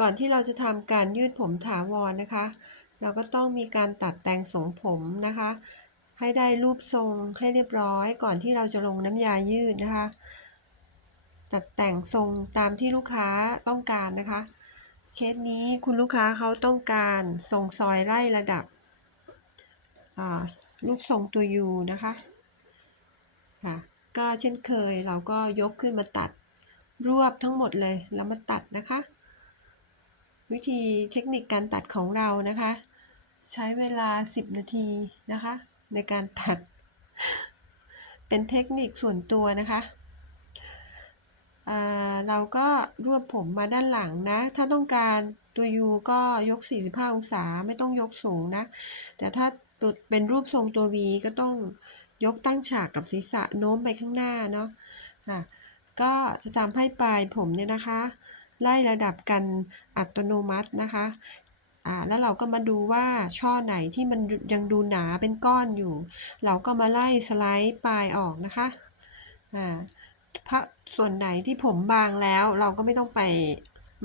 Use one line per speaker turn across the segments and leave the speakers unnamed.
ก่อนที่เราจะทำการยืดผมถาวรนะคะ เราก็ต้องมีการตัดแต่งทรงผมนะคะ ให้ได้รูปทรงให้เรียบร้อย ก่อนที่เราจะลงน้ำยายืดนะคะ ตัดแต่งทรงตามที่ลูกค้าต้องการนะคะ เคสนี้คุณลูกค้าเขาต้องการทรงซอยไล่ระดับรูปทรงตัวยูนะคะค่ะก็เช่นเคยเราก็ยกขึ้นมาตัดรวบทั้งหมดเลยแล้วมาตัดนะคะ วิธีเทคนิคการตัดของเรานะคะ ใช้เวลา 10 นาทีนะคะ ในการตัด เป็นเทคนิคส่วนตัวนะคะเราก็รวบผมมาด้านหลังนะ ถ้าต้องการตัวยูก็ยก 45 องศาไม่ต้องยกสูงนะ แต่ถ้าเป็นรูปทรงตัว V ก็ต้องยกตั้งฉากกับศีรษะโน้มไปข้างหน้าเนาะ ค่ะ ก็จะทำให้ปลายผมเนี่ยนะคะ ไล่ระดับกันอัตโนมัตินะคะแล้วเราก็มาดูว่าช่อไหนที่มันยังดูหนาเป็นก้อนอยู่ เราก็มาไล่สไลด์ปลายออกนะคะพระส่วนไหนที่ผมบางแล้วเราก็ไม่ต้องไป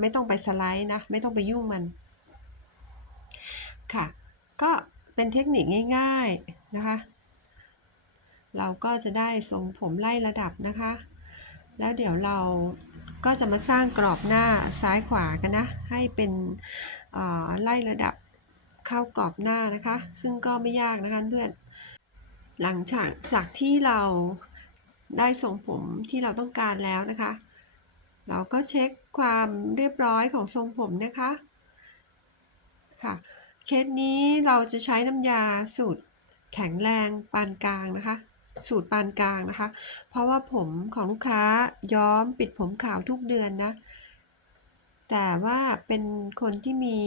ไม่ต้องไปสไลด์นะ ไม่ต้องไปยุ่งมัน ค่ะ ก็เป็นเทคนิคง่ายๆนะคะ เราก็จะได้ทรงผมไล่ระดับนะคะ แล้วเดี๋ยวเรา ก็จะมาสร้างกรอบหน้าซ้ายขวากันนะ ให้เป็นไล่ระดับเข้ากรอบหน้านะคะ ซึ่งก็ไม่ยากนะคะเพื่อน หลังจากจากที่เราได้ทรงผมที่เราต้องการแล้วนะคะ เราก็เช็คความเรียบร้อยของทรงผมนะคะค่ะเคสนี้เราจะใช้น้ำยาสูตรแข็งแรงปานกลางนะคะ สูตรปานกลางนะคะ เพราะว่าผมของลูกค้าย้อมปิดผมขาวทุกเดือนนะ แต่ว่าเป็นคนที่มี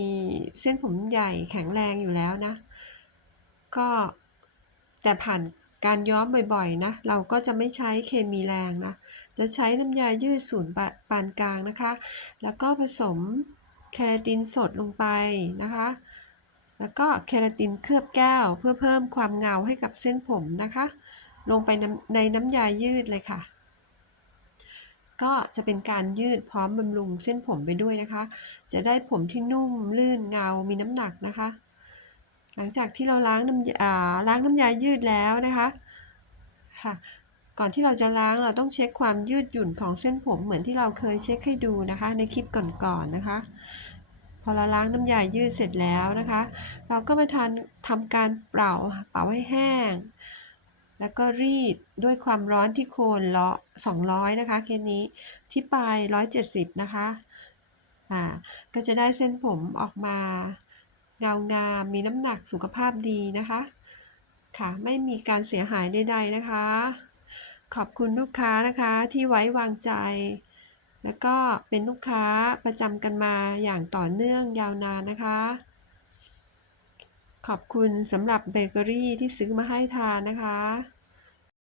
เส้นผมใหญ่แข็งแรงอยู่แล้วนะ ก็แต่ผ่านการย้อมบ่อยๆนะ เราก็จะไม่ใช้เคมีแรงนะ จะใช้น้ำยายืดสูตรปานกลางนะคะ แล้วก็ผสมเคราตินสดลงไปนะคะ แล้วก็เคราตินเคลือบแก้วเพื่อเพิ่มความเงาให้กับเส้นผมนะคะ ลงไปในน้ำยายืดเลยค่ะ ก็จะเป็นการยืดพร้อมบำรุงเส้นผมไปด้วยนะคะ จะได้ผมที่นุ่มลื่นเงา มีน้ำหนักนะคะ หลังจากที่เราล้างน้ำล้างน้ำยายืดแล้วนะคะค่ะก่อนที่เราจะล้างเราต้องเช็คความยืดหยุ่นของเส้นผมเหมือนที่เราเคยเช็คให้ดูนะคะ ในคลิปก่อนๆนนะคะ พอเราล้างน้ำยายืดเสร็จแล้วนะคะ เราก็มาทานทำการเป่าเป่าให้แห้ง แล้วก็รีดด้วยความร้อนที่โคนเลาะ200 นะคะ เคสนี้ที่ปลาย 170 นะคะ อ่า ก็จะได้เส้นผมออกมาเงางาม มีน้ำหนักสุขภาพดีนะคะ ค่ะ ไม่มีการเสียหายใดๆนะคะ ขอบคุณลูกค้านะคะที่ไว้วางใจ แล้วก็เป็นลูกค้าประจำกันมาอย่างต่อเนื่องยาวนานนะคะ ขอบคุณสำหรับเบเกอรี่ที่ซื้อมาให้ทานนะคะ